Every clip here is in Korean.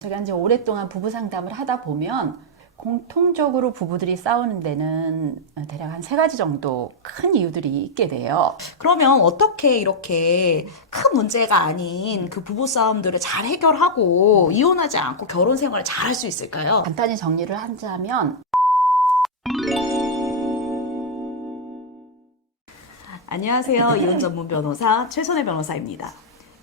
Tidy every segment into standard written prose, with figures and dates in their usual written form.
제가 이제 오랫동안 부부 상담을 하다 보면 공통적으로 부부들이 싸우는 데는 대략 한 3가지 정도 큰 이유들이 있게 돼요. 그러면 어떻게 이렇게 큰 문제가 아닌 그 부부 싸움들을 잘 해결하고 이혼하지 않고 결혼 생활을 잘 할 수 있을까요? 간단히 정리를 하자면 안녕하세요. 이혼 전문 변호사 최선혜 변호사입니다.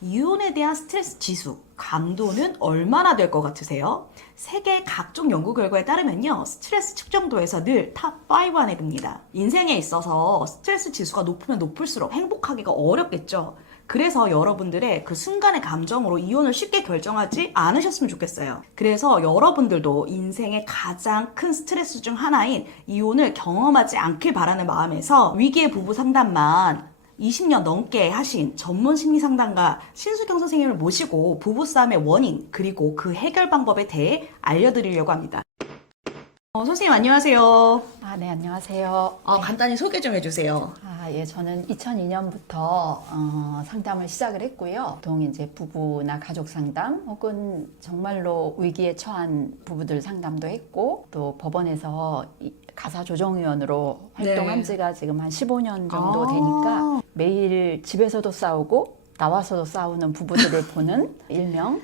이혼에 대한 스트레스 지수, 강도는 얼마나 될 것 같으세요? 세계 각종 연구 결과에 따르면요, 스트레스 측정도에서 늘 탑 5 안에 듭니다. 인생에 있어서 스트레스 지수가 높으면 높을수록 행복하기가 어렵겠죠. 그래서 여러분들의 그 순간의 감정으로 이혼을 쉽게 결정하지 않으셨으면 좋겠어요. 그래서 여러분들도 인생의 가장 큰 스트레스 중 하나인 이혼을 경험하지 않길 바라는 마음에서 위기의 부부 상담만 20년 넘게 하신 전문 심리 상담가 신수경 선생님을 모시고 부부싸움의 원인 그리고 그 해결 방법에 대해 알려드리려고 합니다. 선생님 안녕하세요. 네, 안녕하세요. 간단히 소개 좀 해주세요. 예, 저는 2002년부터 상담을 시작을 했고요. 보통 이제 부부나 가족 상담 혹은 정말로 위기에 처한 부부들 상담도 했고 또 법원에서 가사조정위원으로 활동한 지가 지금 한 15년 정도 되니까 매일 집에서도 싸우고 나와서도 싸우는 부부들을 보는 일명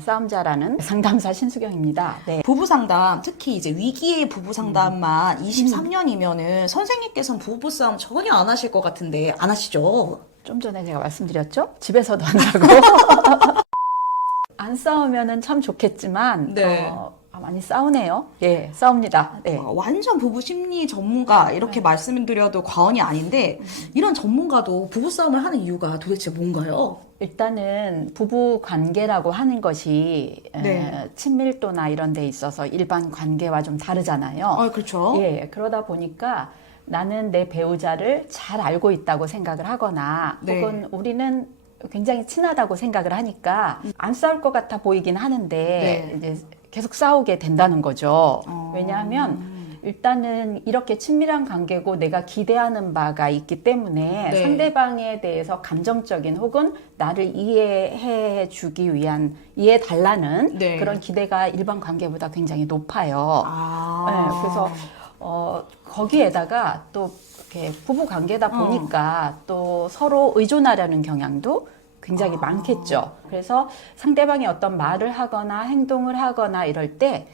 싸움자라는 상담사 신수경입니다. 네. 부부 상담, 특히 이제 위기의 부부 상담만 23년이면은 선생님께서는 부부 싸움 전혀 안 하실 것 같은데 안 하시죠? 좀 전에 제가 말씀드렸죠? 집에서도 한다고. 안 싸우면은 참 좋겠지만 네. 많이 싸우네요. 예, 싸웁니다. 네. 완전 부부 심리 전문가 이렇게 말씀드려도 과언이 아닌데 이런 전문가도 부부 싸움을 하는 이유가 도대체 뭔가요? 일단은 부부 관계라고 하는 것이 네. 친밀도나 이런 데 있어서 일반 관계와 좀 다르잖아요. 그렇죠. 예, 그러다 보니까 나는 내 배우자를 잘 알고 있다고 생각을 하거나 네. 혹은 우리는 굉장히 친하다고 생각을 하니까 안 싸울 것 같아 보이긴 하는데 네. 이제 계속 싸우게 된다는 거죠. 왜냐하면 일단은 이렇게 친밀한 관계고 내가 기대하는 바가 있기 때문에 네. 상대방에 대해서 감정적인 혹은 나를 이해해 주기 위한 이해해 달라는 네. 그런 기대가 일반 관계보다 굉장히 높아요. 네, 그래서 거기에다가 또 이렇게 부부 관계다 보니까 또 서로 의존하려는 경향도 굉장히 많겠죠. 그래서 상대방이 어떤 말을 하거나 행동을 하거나 이럴 때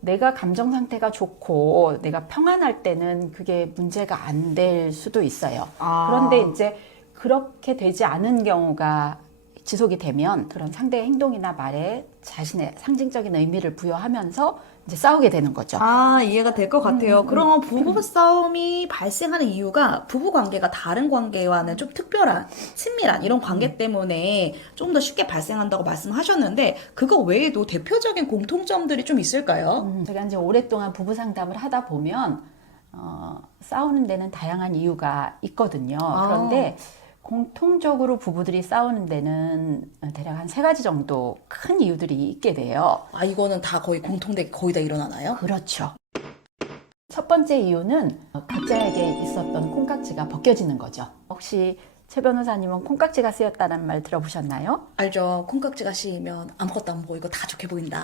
내가 감정 상태가 좋고 내가 평안할 때는 그게 문제가 안 될 수도 있어요. 그런데 이제 그렇게 되지 않은 경우가 지속이 되면 그런 상대의 행동이나 말에 자신의 상징적인 의미를 부여하면서 이제 싸우게 되는 거죠. 이해가 될 것 같아요. 그럼 부부 싸움이 발생하는 이유가 부부 관계가 다른 관계와는 좀 특별한, 친밀한 이런 관계 때문에 좀 더 쉽게 발생한다고 말씀하셨는데 그거 외에도 대표적인 공통점들이 좀 있을까요? 제가 이제 오랫동안 부부 상담을 하다 보면 싸우는 데는 다양한 이유가 있거든요. 그런데 공통적으로 부부들이 싸우는 데는 대략 한 3가지 정도 큰 이유들이 있게 돼요. 이거는 다 거의 공통되게 거의 다 일어나나요? 그렇죠. 첫 번째 이유는 각자에게 있었던 콩깍지가 벗겨지는 거죠. 혹시 최 변호사님은 콩깍지가 쓰였다는 말 들어보셨나요? 알죠. 콩깍지가 씌이면 아무것도 안 보이고 다 좋게 보인다.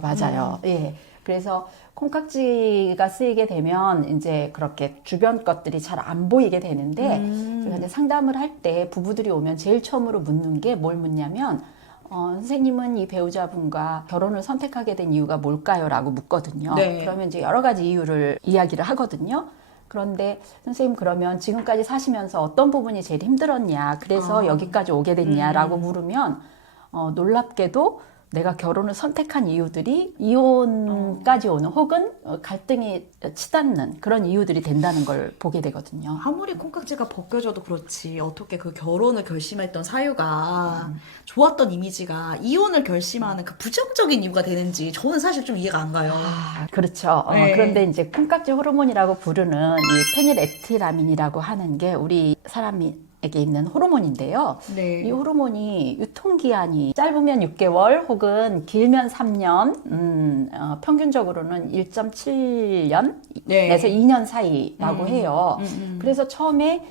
맞아요. 예. 그래서 콩깍지가 쓰이게 되면 이제 그렇게 주변 것들이 잘 안 보이게 되는데 제가 이제 상담을 할 때 부부들이 오면 제일 처음으로 묻는 게 뭘 묻냐면 선생님은 이 배우자분과 결혼을 선택하게 된 이유가 뭘까요? 라고 묻거든요. 네. 그러면 이제 여러 가지 이유를 이야기를 하거든요. 그런데 선생님 그러면 지금까지 사시면서 어떤 부분이 제일 힘들었냐? 그래서 여기까지 오게 됐냐라고 물으면 놀랍게도 내가 결혼을 선택한 이유들이 이혼까지 오는 혹은 갈등이 치닫는 그런 이유들이 된다는 걸 보게 되거든요. 아무리 콩깍지가 벗겨져도 그렇지 어떻게 그 결혼을 결심했던 사유가 좋았던 이미지가 이혼을 결심하는 그 부정적인 이유가 되는지 저는 사실 좀 이해가 안 가요. 그렇죠. 네. 그런데 이제 콩깍지 호르몬이라고 부르는 이 페닐에틸아민이라고 하는 게 우리 사람이 에게 있는 호르몬인데요. 네. 이 호르몬이 유통기한이 짧으면 6개월 혹은 길면 3년, 평균적으로는 1.7년에서 2년 사이라고 해요. 그래서 처음에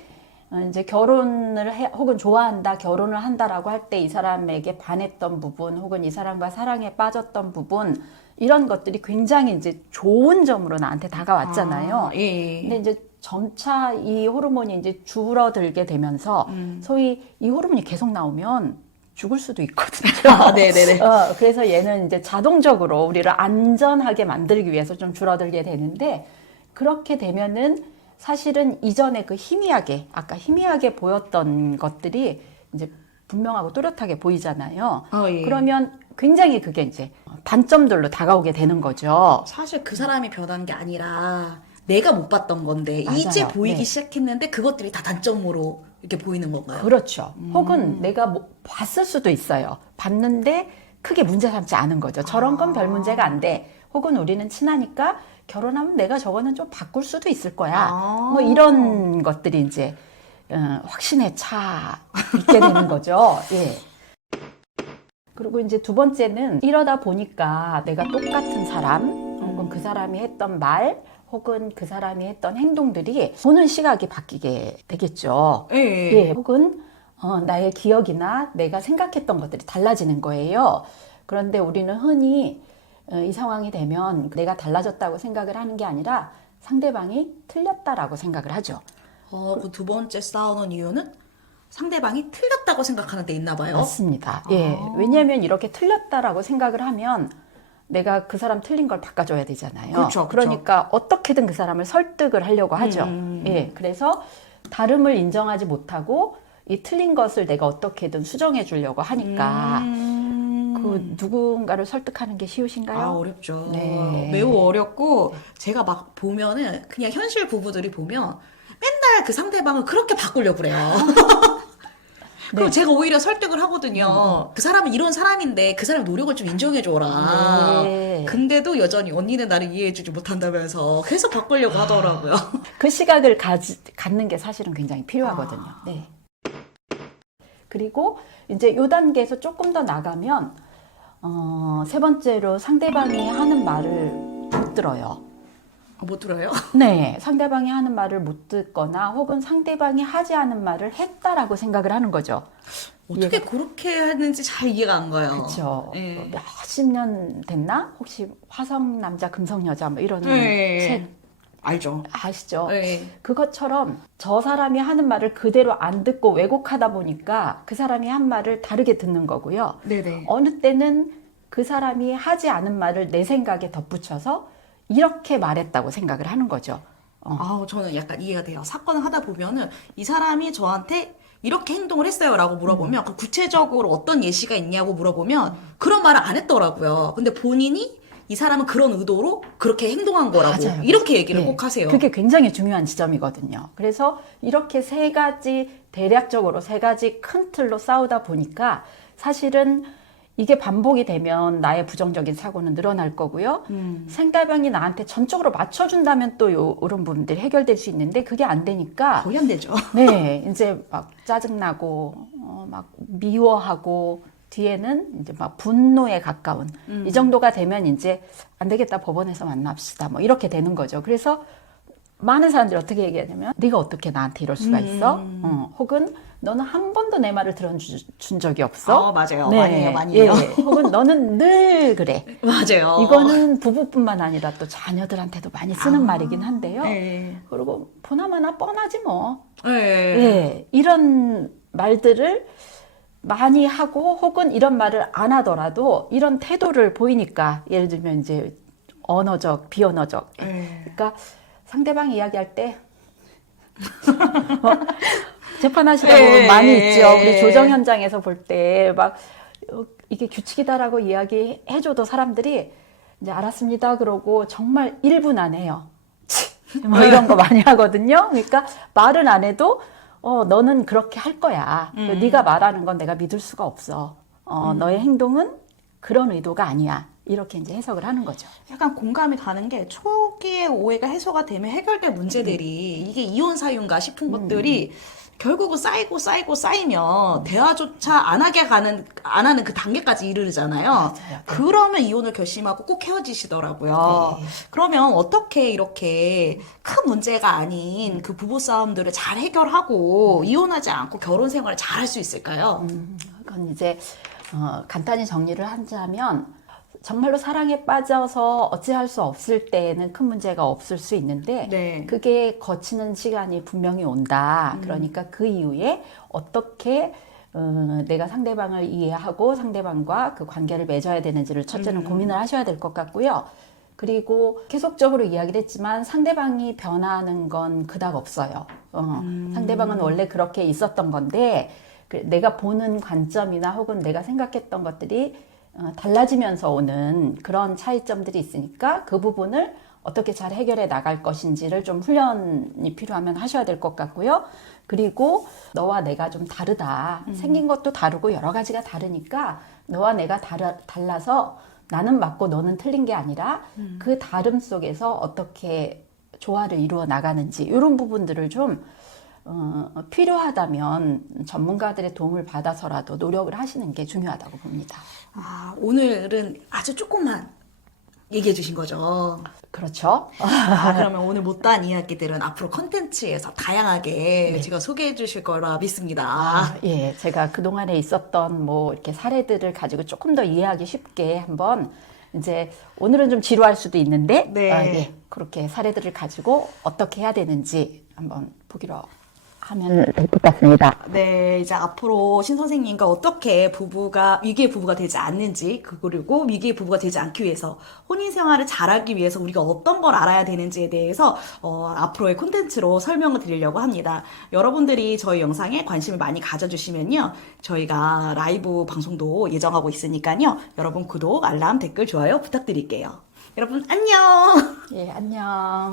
이제 결혼을 혹은 좋아한다, 결혼을 한다라고 할 때 이 사람에게 반했던 부분, 혹은 이 사람과 사랑에 빠졌던 부분, 이런 것들이 굉장히 이제 좋은 점으로 나한테 다가왔잖아요. 예. 근데 이제 점차 이 호르몬이 이제 줄어들게 되면서 소위 이 호르몬이 계속 나오면 죽을 수도 있거든요. 네네네. 그래서 얘는 이제 자동적으로 우리를 안전하게 만들기 위해서 좀 줄어들게 되는데, 그렇게 되면은 사실은 이전에 그 희미하게, 아까 희미하게 보였던 것들이 이제 분명하고 뚜렷하게 보이잖아요. 예. 그러면 굉장히 그게 이제 단점들로 다가오게 되는 거죠. 사실 그 사람이 변한 게 아니라 내가 못 봤던 건데 맞아요. 이제 보이기 네. 시작했는데 그것들이 다 단점으로 이렇게 보이는 건가요? 그렇죠. 혹은 내가 뭐 봤을 수도 있어요. 봤는데 크게 문제 삼지 않은 거죠. 저런 건 별 문제가 안 돼. 혹은 우리는 친하니까 결혼하면 내가 저거는 좀 바꿀 수도 있을 거야. 뭐 이런 것들이 이제 확신에 차 있게 되는 거죠. 예. 그리고 이제 두 번째는 이러다 보니까 내가 똑같은 사람, 혹은 그 사람이 했던 말, 혹은 그 사람이 했던 행동들이 보는 시각이 바뀌게 되겠죠. 예. 예, 혹은 나의 기억이나 내가 생각했던 것들이 달라지는 거예요. 그런데 우리는 흔히 이 상황이 되면 내가 달라졌다고 생각을 하는 게 아니라 상대방이 틀렸다라고 생각을 하죠. 그 두 번째 싸우는 이유는 상대방이 틀렸다고 생각하는 데 있나 봐요. 맞습니다. 예, 왜냐하면 이렇게 틀렸다라고 생각을 하면 내가 그 사람 틀린 걸 바꿔줘야 되잖아요. 그렇죠, 그렇죠. 그러니까 어떻게든 그 사람을 설득을 하려고 하죠. 예, 그래서 다름을 인정하지 못하고 이 틀린 것을 내가 어떻게든 수정해 주려고 하니까 그 누군가를 설득하는 게 쉬우신가요? 어렵죠. 네. 매우 어렵고 제가 막 보면은 그냥 현실 부부들이 보면 맨날 그 상대방을 그렇게 바꾸려고 그래요. 그럼 제가 오히려 설득을 하거든요. 그 사람은 이런 사람인데 그 사람 노력을 좀 인정해줘라. 네. 근데도 여전히 언니는 나를 이해해주지 못한다면서 계속 바꾸려고 하더라고요. 그 시각을 갖는 게 사실은 굉장히 필요하거든요. 네. 그리고 이제 요 단계에서 조금 더 나가면 세 번째로 상대방이 하는 말을 못 들어요. 못 들어요? 네, 상대방이 하는 말을 못 듣거나 혹은 상대방이 하지 않은 말을 했다라고 생각을 하는 거죠. 어떻게 그렇게 하는지 잘 이해가 안 가요. 그렇죠. 예. 몇십 년 됐나? 혹시 화성 남자 금성 여자 뭐 이런 예. 책 알죠. 아시죠? 예. 그것처럼 저 사람이 하는 말을 그대로 안 듣고 왜곡하다 보니까 그 사람이 한 말을 다르게 듣는 거고요. 네네. 어느 때는 그 사람이 하지 않은 말을 내 생각에 덧붙여서 이렇게 말했다고 생각을 하는 거죠. 저는 약간 이해가 돼요. 사건을 하다 보면은 이 사람이 저한테 이렇게 행동을 했어요라고 물어보면 그 구체적으로 어떤 예시가 있냐고 물어보면 그런 말을 안 했더라고요. 근데 본인이 이 사람은 그런 의도로 그렇게 행동한 거라고 맞아요. 이렇게 얘기를 네. 꼭 하세요. 그게 굉장히 중요한 지점이거든요. 그래서 이렇게 세 가지, 대략적으로 세 가지 큰 틀로 싸우다 보니까 사실은 이게 반복이 되면 나의 부정적인 사고는 늘어날 거고요. 상대방이 나한테 전적으로 맞춰준다면 또 이런 부분들이 해결될 수 있는데 그게 안 되니까 거의 안 되죠. 네, 이제 막 짜증나고 막 미워하고 뒤에는 이제 막 분노에 가까운 이 정도가 되면 이제 안 되겠다, 법원에서 만납시다 뭐 이렇게 되는 거죠. 그래서 많은 사람들이 어떻게 얘기하냐면 네가 어떻게 나한테 이럴 수가 있어? 혹은 너는 한 번도 내 말을 들어준 적이 없어? 맞아요. 네, 많이 해요. 예. 혹은 너는 늘 그래. 맞아요. 이거는 부부뿐만 아니라 또 자녀들한테도 많이 쓰는 말이긴 한데요. 네. 그리고 보나마나 뻔하지 뭐. 네. 예, 이런 말들을 많이 하고 혹은 이런 말을 안 하더라도 이런 태도를 보이니까 예를 들면 이제 언어적, 비언어적. 그러니까 상대방 이야기할 때 재판하시다 보면 많이 있죠. 우리 조정 현장에서 볼 때 막 이게 규칙이다라고 이야기해줘도 사람들이 이제 알았습니다 그러고 정말 1분 안 해요. 뭐 이런 거 많이 하거든요. 그러니까 말은 안 해도 너는 그렇게 할 거야. 네가 말하는 건 내가 믿을 수가 없어. 너의 행동은 그런 의도가 아니야. 이렇게 이제 해석을 하는 거죠. 약간 공감이 가는 게 초기에 오해가 해소가 되면 해결될 문제들이 이게 이혼 사유인가 싶은 것들이 결국은 쌓이면 대화조차 안 하는 그 단계까지 이르르잖아요. 맞아요. 그러면 이혼을 결심하고 꼭 헤어지시더라고요. 네. 그러면 어떻게 이렇게 큰 문제가 아닌 그 부부싸움들을 잘 해결하고 이혼하지 않고 결혼 생활을 잘 할 수 있을까요? 그건 이제 간단히 정리를 하자면 정말로 사랑에 빠져서 어찌할 수 없을 때에는 큰 문제가 없을 수 있는데 네. 그게 거치는 시간이 분명히 온다. 그러니까 그 이후에 어떻게 내가 상대방을 이해하고 상대방과 그 관계를 맺어야 되는지를 첫째는 고민을 하셔야 될 것 같고요. 그리고 계속적으로 이야기를 했지만 상대방이 변하는 건 그닥 없어요. 상대방은 원래 그렇게 있었던 건데 내가 보는 관점이나 혹은 내가 생각했던 것들이 달라지면서 오는 그런 차이점들이 있으니까 그 부분을 어떻게 잘 해결해 나갈 것인지를 좀 훈련이 필요하면 하셔야 될 것 같고요. 그리고 너와 내가 좀 다르다. 생긴 것도 다르고 여러 가지가 다르니까 너와 내가 달라서 나는 맞고 너는 틀린 게 아니라 그 다름 속에서 어떻게 조화를 이루어 나가는지 이런 부분들을 좀 필요하다면 전문가들의 도움을 받아서라도 노력을 하시는 게 중요하다고 봅니다. 아, 오늘은 아주 조금만 얘기해 주신 거죠. 그렇죠. 그러면 오늘 못다한 이야기들은 앞으로 컨텐츠에서 다양하게 제가 소개해 주실 거라 믿습니다. 예, 제가 그동안에 있었던 뭐 이렇게 사례들을 가지고 조금 더 이해하기 쉽게 한번 이제 오늘은 좀 지루할 수도 있는데 네. 예, 그렇게 사례들을 가지고 어떻게 해야 되는지 한번 보기로 하면 될 것 같습니다. 네, 이제 앞으로 신 선생님과 어떻게 위기의 부부가 되지 않는지, 그리고 위기의 부부가 되지 않기 위해서, 혼인 생활을 잘하기 위해서 우리가 어떤 걸 알아야 되는지에 대해서, 앞으로의 콘텐츠로 설명을 드리려고 합니다. 여러분들이 저희 영상에 관심을 많이 가져주시면요, 저희가 라이브 방송도 예정하고 있으니까요, 여러분 구독, 알람, 댓글, 좋아요 부탁드릴게요. 여러분, 안녕! 예, 안녕.